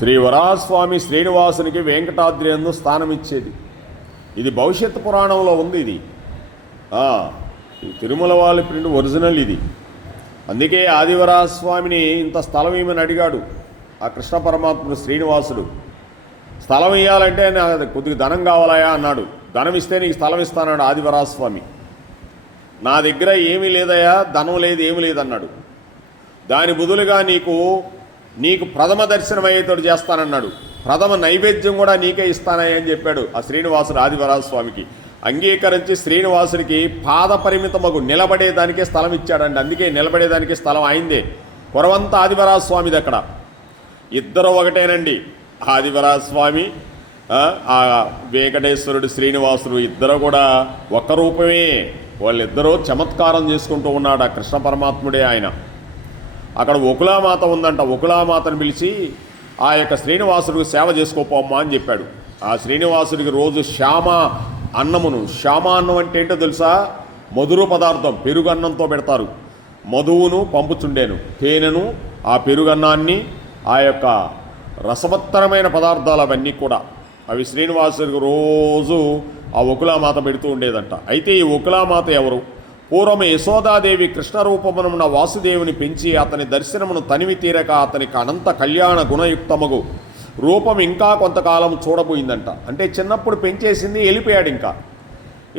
శ్రీ వరాహస్వామి శ్రీనివాసునికి వెంకటాద్రి యందు స్థానం ఇచ్చేది. ఇది భవిష్యత్ పురాణంలో ఉంది. ఇది తిరుమల వాళ్ళ ప్రింట్ ఒరిజినల్ ఇది. అందుకే ఆదివరాహస్వామిని ఇంత స్థలం ఇవ్వమని అడిగాడు ఆ కృష్ణ పరమాత్ముడు శ్రీనివాసుడు. స్థలం ఇవ్వాలంటే నాకు కొద్దిగా ధనం కావాలయా అన్నాడు. ధనం ఇస్తే నీకు స్థలం ఇస్తానాడు ఆదివరాహస్వామి. నా దగ్గర ఏమీ లేదయా, ధనం లేదు, ఏమీ లేదన్నాడు. దాని బదులుగా నీకు ప్రథమ దర్శనం అయ్యేతోడు చేస్తానన్నాడు. ప్రథమ నైవేద్యం కూడా నీకే ఇస్తానయ్య అని చెప్పాడు ఆ శ్రీనివాసుడు ఆదివరాహస్వామికి. అంగీకరించి శ్రీనివాసుడికి పాద పరిమితమగు నిలబడేదానికే స్థలం ఇచ్చాడండి. అందుకే నిలబడేదానికి స్థలం అయిందే. కొరవంత ఆదివరాహస్వామిది అక్కడ. ఇద్దరు ఒకటేనండి. ఆదివరాహస్వామి ఆ వెంకటేశ్వరుడు శ్రీనివాసుడు ఇద్దరు కూడా ఒక్క రూపమే. వాళ్ళిద్దరూ చమత్కారం చేసుకుంటూ ఉన్నాడు ఆ కృష్ణ పరమాత్ముడే ఆయన. అక్కడ ఒకులామాత ఉందంట. ఒకులామాతను పిలిచి ఆ యొక్క శ్రీనివాసుడికి సేవ చేసుకోపోమ్మా అని చెప్పాడు. ఆ శ్రీనివాసుడికి రోజు శ్యామ అన్నం అంటే ఏంటో తెలుసా? మధుర పదార్థం, పెరుగన్నంతో పెడతారు. మధువును పంపుచుండేను, తేనెను, ఆ పెరుగన్నాన్ని, ఆ యొక్క రసవత్తరమైన పదార్థాలు అవన్నీ కూడా అవి శ్రీనివాసుడికి రోజు ఆ ఒకులామాత పెడుతూ ఉండేదంట. అయితే ఈ ఒకులామాత ఎవరు? పూర్వం యశోదాదేవి కృష్ణ రూపమున వాసుదేవుని పెంచి అతని దర్శనమును తనివి తీరక అతనికి అనంత కళ్యాణ గుణయుక్తమగు రూపం ఇంకా కొంతకాలం చూడబోయిందంట. అంటే చిన్నప్పుడు పెంచేసింది, వెళ్ళిపోయాడు.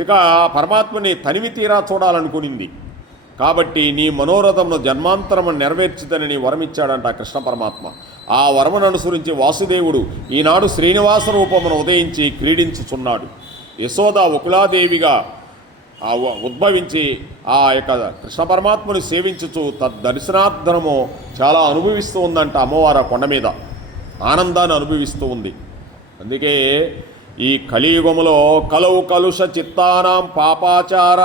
ఇక పరమాత్మని తనివి తీరా చూడాలనుకునింది. కాబట్టి నీ మనోరథమును జన్మాంతరము నెరవేర్చుదని వరమిచ్చాడంట కృష్ణ పరమాత్మ. ఆ వరమును అనుసరించి వాసుదేవుడు ఈనాడు శ్రీనివాస రూపమును ఉదయించి క్రీడించుచున్నాడు. యశోద ఒకులాదేవిగా ఉద్భవించి ఆ యొక్క కృష్ణ పరమాత్మను సేవించుచు తద్దర్శనార్థనము చాలా అనుభవిస్తూ ఉందంట. అమ్మవారు కొండ మీద ఆనందాన్ని అనుభవిస్తూ ఉంది. అందుకే ఈ కలియుగములో కలవు కలుష చిత్తానాం పాపాచార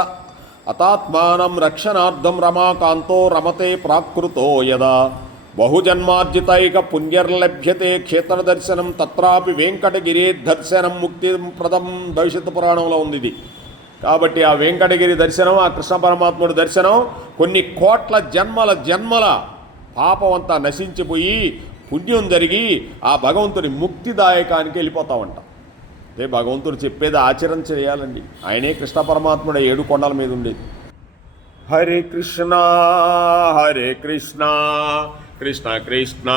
అతాత్మానం రక్షణార్థం రమాకాంతో రమతే ప్రాకృతో యదా బహుజన్మార్జితైక పుణ్యర్లభ్యతే క్షేత్ర దర్శనం తత్రాపి వెంకటగిరి దర్శనం ముక్తిప్రదం. భవిష్యత్తు పురాణంలో ఉంది ఇది. కాబట్టి ఆ వెంకటగిరి దర్శనం, ఆ కృష్ణ పరమాత్ముడి దర్శనం కొన్ని కోట్ల జన్మల పాపం అంతా నశించిపోయి పుణ్యం జరిగి ఆ భగవంతుని ముక్తిదాయకానికి వెళ్ళిపోతామంట. అదే భగవంతుడు చెప్పేది ఆచరణ చేయాలండి. ఆయనే కృష్ణ పరమాత్ముడు 7 కొండల మీద ఉండేది. హరే కృష్ణ కృష్ణ కృష్ణ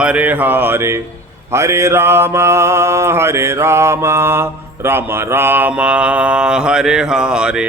హరే హరే, హరే రామ రామ రామ హరే హరే.